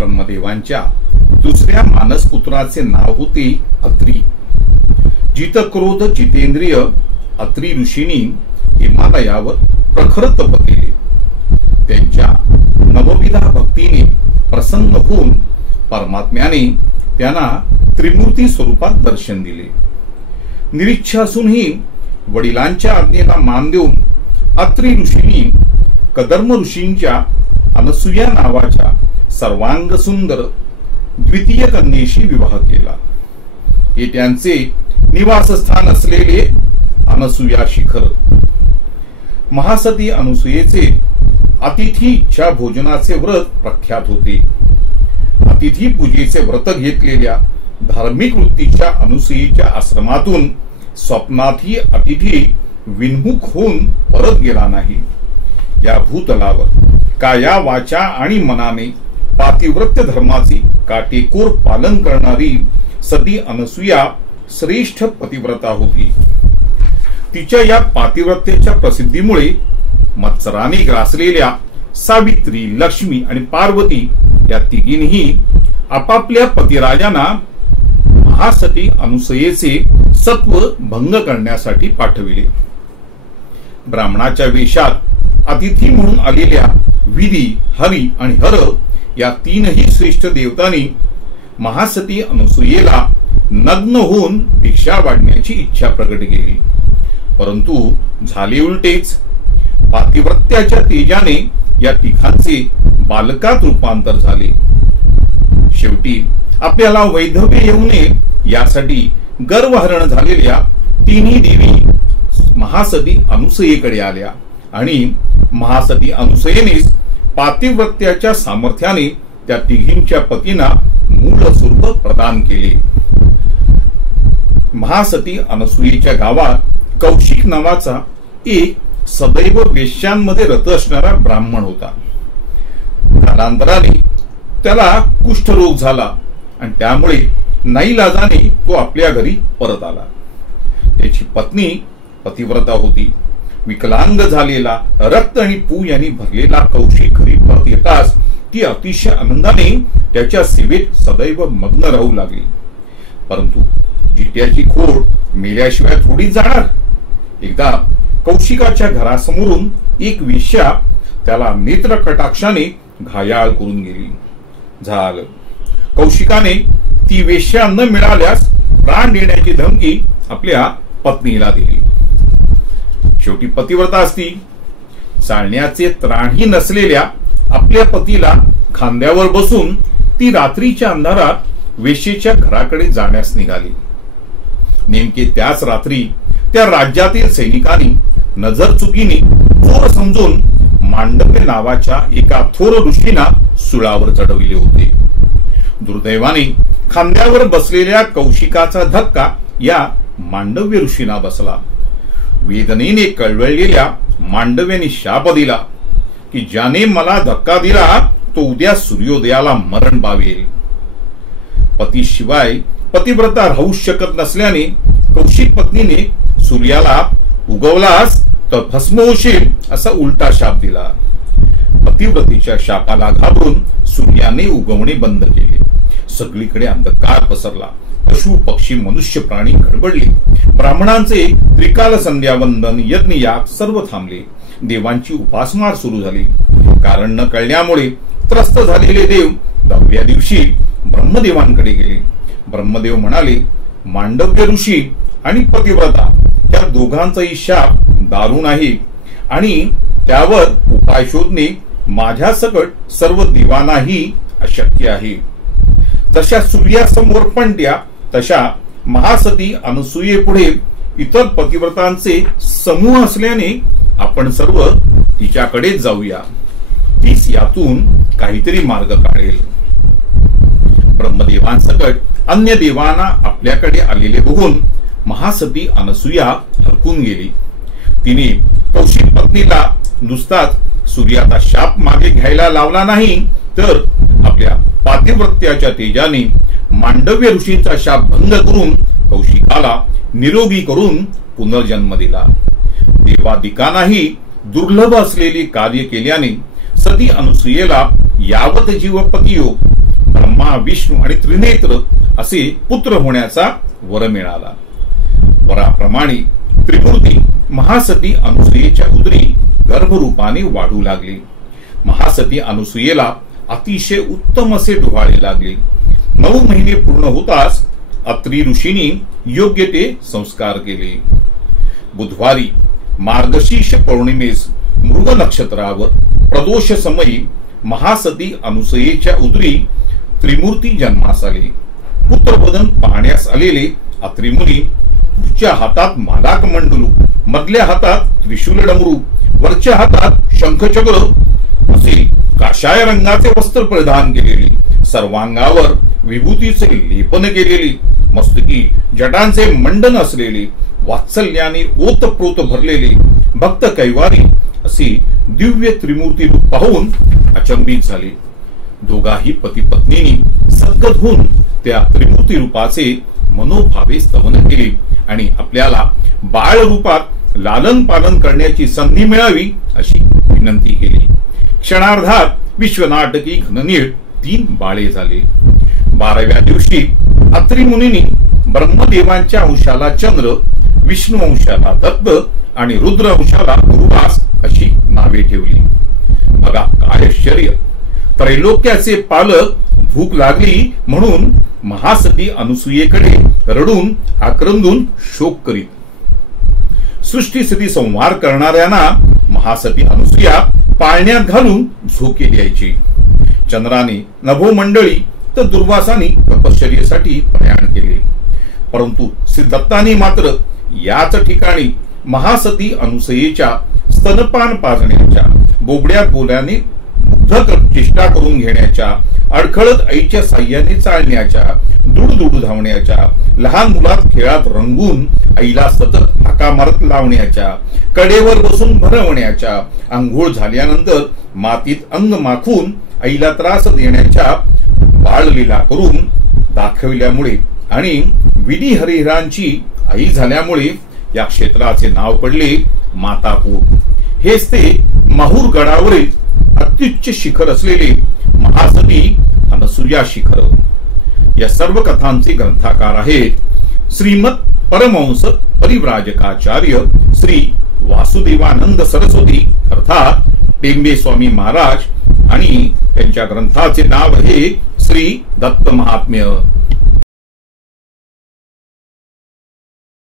ब्रह्मदेवांच्या दुसऱ्या मानसपुत्राचे नाव होते अत्री. जितक्रोध जितेंद्रिय अत्री ऋषींनी हिमालयावर प्रखर तप केले. त्यांच्या नवविधा भक्तीने प्रसन्न होऊन परमात्म्याने त्यांना त्रिमूर्ती स्वरूपात दर्शन दिले. निरीच्छा असूनही वडिलांच्या आज्ञेला मान देऊन अत्री ऋषींनी कदर्म ऋषींच्या अनसूया नावाच्या सर्वांग सुंदर द्वितीय कन्येशी विवाह केला. हे त्यांचे निवासस्थान असलेले अनसूया शिखर. महासती अनसूयेचे अतिथी इच्छा भोजनाचे व्रत प्रख्यात होते. अतिथी पूजेचे व्रत घेतलेल्या धार्मिक वृत्तीच्या अनसूयेच्या आश्रमातून स्वप्नातही अतिथी विन्मुख होऊन परत गेला नाही. या भूतलावर काया वाचा आणि मनाने पातिव्रत्य धर्माचे काटेकोर पालन करणारी सती अनसूया श्रेष्ठ पतिव्रता होती. तिच्या या पातिव्रत्याच्या प्रसिद्धीमुळे मत्सराने ग्रासलेल्या सावित्री, लक्ष्मी आणि पार्वती या तिघींनीही आपापल्या पतिराजांना महासती अनसूयेचे सत्व भंग करण्यासाठी पाठविले. ब्राह्मणाच्या वेशात अतिथी म्हणून आलेल्या विधी, हरी आणि हर या तीनही श्रेष्ठ देवतांनी महासती अनसूयेला नग्न होऊन भिक्षा वाढण्याची इच्छा प्रकट केली. परंतु झाले उलटेच. पातिव्रत्याच्या तेजाने या तिघांचे बालकात रूपांतर झाले. शेवटी आपल्याला वैधव्य येऊ नये यासाठी गर्वहरण झालेल्या तिन्ही देवी महासती अनसूयेकडे आल्या आणि महासती अनसूयेनेच पातिव्रत्याच्या सामर्थ्याने त्या तिघींच्या पतींना मूळ स्वरूप प्रदान केले. महासती अनसूयेच्या गावात कौशिक नावाचा एक सदैव वेश्यांमध्ये रत असणारा ब्राह्मण होता. कालांतराने त्याला कुष्ठरोग झाला आणि त्यामुळे नाईलाजाने तो आपल्या घरी परत आला. त्याची पत्नी पतिव्रता होती. विकलांग झालेला, रक्त आणि पू यांनी भरलेला कौशिक घरी परत येताच ती अतिशय आनंदाने त्याच्या सेवेत सदैव मग्न राहू लागली. परंतु जित्याची खोड मेल्याशिवाय थोडी जाणार. एकदा कौशिकाच्या घरासमोरून एक वेश्या त्याला नेत्र कटाक्षाने घायाळ करून गेली. झालं. कौशिकाने ती वेश्या न मिळाल्यास प्राण देण्याची धमकी आपल्या पत्नीला दिली. शेवटी पतिव्रता असती. चालण्याचे त्राणही नसलेल्या आपल्या पतीला खांद्यावर बसून ती रात्रीच्या अंधारात वेश्येच्या घराकडे जाण्यास निघाली. नेमके त्याच रात्री त्या राज्यातील सैनिकांनी नजर चुकीने चोर समजून मांडव्य नावाच्या एका थोर ऋषींना सुळावर चढविले होते. दुर्दैवाने खांद्यावर बसलेल्या कौशिकाचा धक्का या मांडव्य ऋषींना बसला. वेदनेने कळवळलेल्या मांडव्याने शाप दिला की ज्याने मला धक्का दिला तो उद्या सूर्योदयाला मरण पावेल. पतीशिवाय पतिव्रता राहू शकत नसल्याने कौशिक पत्नीने सूर्याला उगवलास तर भस्म होशील असा उलटा शाप दिला. पतिव्रतेच्या शापाला घाबरून सूर्याने उगवणे बंद केले. सगळीकडे अंधकार पसरला. पशु पक्षी मनुष्य प्राणी गडबडले. ब्राह्मणांचे त्रिकाल संध्यावंदन यज्ञ याग सर्व थांबले. देवांची उपासमार सुरू झाली. कारण न कळल्यामुळे त्रस्त झालेले देव 10व्या दिवशी ब्रह्मदेवांकडे गेले. ब्रह्मदेव म्हणाले, मांडव्य ऋषी आणि पतिव्रता या दोघांचाही शाप दारुण आहे आणि त्यावर उपाय शोधणे माझ्या सकट सर्व देवांनाही अशक्य आहे. जशा सूर्यासमोर पणत्या तशा महासती अनसूयेपुढे इतर पतिव्रतांचे समूह असल्याने आपण सर्व तिच्याकडेच जाऊया. तीच यातून काहीतरी मार्ग काढेल. ब्रह्मदेवांसकट अन्य देवांना आपल्याकडे आलेले बघून महासती अनसूया हरकून गेली. तिने कौशिक पत्नीला नुसताच सूर्याचा शाप मागे घ्यायला लावला नाही तर आपल्या पातिव्रत्याच्या तेजाने मांडव्य ऋषींचा शाप भंग करून कौशिकाला निरोगी करून पुनर्जन्म दिला. देवादिकांनाही दुर्लभ असलेली कार्य केल्याने सती अनसूयेला यावत जीव पतियोग ब्रह्मा विष्णू आणि त्रिनेत्र असे पुत्र होण्याचा वर मिळाला. वराप्रमाणे त्रिमूर्ती महासती अनुसूयेच्या उदरी गर्भरूपाने वाढू लागली. महासती अनुसूयेला अतिशय उत्तम असे डोहाळे लागले. 9 महिने पूर्ण होताच अत्री ऋषींनी योग्य ते संस्कार केले. बुधवारी मार्गशीर्ष पौर्णिमेस मृग नक्षत्रावर प्रदोष समयी महासती अनुसूयेच्या उदरी त्रिमूर्ती जन्मास आले. पुत्रवदन पाहण्यास आलेले अत्री मुनी पुढच्या हातात मालाक मंडलू, मधल्या हातात त्रिशूल डमरू, वरच्या हातात शंखचक्र असे काशाय रंगाचे वस्त्र परिधान केलेली, सर्वांगावर विभूतीचे लेपन केलेली, मस्तकी जटांचे मंडन असलेली, वात्सल्याने ओतप्रोत भरलेली, भक्त कैवारी अशी दिव्य त्रिमूर्ती रूप पाहून अचंबित झाले. दोघाही पती पत्नींनी सद्गत होऊन त्या त्रिमूर्ती रूपाचे मनोभावे स्तवन केले आणि आपल्याला बाळ रूपात लालन पालन करण्याची संधी मिळावी अशी विनंती केली. क्षणार्धात विश्वनाटकी घननीळ 3 बाळे झाले. 12व्या दिवशी अत्री मुनींनी ब्रह्मदेवांच्या अंशाला चंद्र, विष्णू अंशाला दत्त आणि रुद्र अंशाला दुर्वास अशी नावे ठेवली. बघा काय आश्चर्य! त्रैलोक्याचे पालक भूक लागली म्हणून महासती अनुसूयेकडे रडून आक्रंदून शोक करीत. सृष्टी स्थिती संहार करणाऱ्यांना महासती अनुसूया पाळण्यात घालून झोके द्यायची. चंद्राने नभोमंडळी तर दुर्वासाने तपश्चर्येसाठी प्रयाण केले. परंतु श्री दत्तानी मात्र याच ठिकाणी महासती अनुसूयेच्या स्तनपान पाजण्याच्या, बोबड्या बोल्याने मुग्ध चेष्टा करून घेण्याच्या, अडखळत आईच्या साह्याने चालण्याच्या, दुडदुड धावण्याच्या, लहान मुलात खेळात रंगून आईला सतत हाका मारत लावण्याच्या, कडेवर बसून भरवण्याच्या, आंघोळ झाल्यानंतर मातीत अंग माखून आईला त्रास देण्याच्या बाळलीला करून दाखविल्यामुळे आणि विधी हरिहरांची आई झाल्यामुळे या क्षेत्राचे नाव पडले मातापूर. हेच ते माहूर गडावरील अत्युच्च शिखर असलेले महासती अनसूया शिखर. या सर्व कथांचे ग्रंथकार आहेत श्रीमद परमहंस परिव्राजकाचार्य श्री वासुदेवानंद सरस्वती अर्थात टेंबे स्वामी महाराज आणि त्यांच्या ग्रंथाचे नाव आहे श्री दत्त महात्म्य.